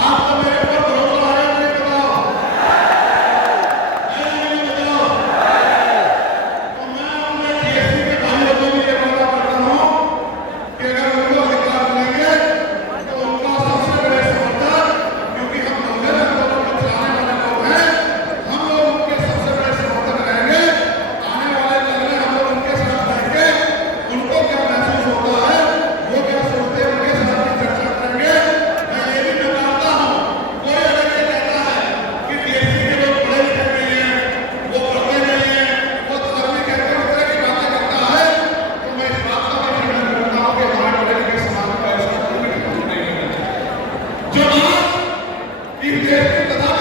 आपको मेरे ऊपर भरोसा है या नहीं बताओ? है या नहीं बताओ? तो मैं अपने टीएसपी के भाइयों को भी ये वादा करता हूं कि अगर उनको अधिकार मिलेंगे तो उनका सबसे बड़े समर्थक, क्योंकि हम नौले आंदोलन को चलाने वाले लोग हैं, हम लोग उनके सबसे बड़े समर्थक रहेंगे। आने वाले कल में हम लोग उनके साथ रहेंगे। उनको क्या महसूस होता है, वो क्या सोचते हैं, उनके साथ भी चर्चा करेंगे। मैं ये भी बताता हूँ, कोई अगर ये कहता है कि टीएसपी के लोग पढ़े लिखे नहीं हैं, वो पढ़ते नहीं हैं, वो धर्मी कहकर इस तरह की बातें करता है, तो मैं इस बात का भी खंडन करता हूँ कि हमारे पढ़े लिखे समाज में ऐसा कोई भी नहीं होना चाहिए। जो बात इस देश की तथा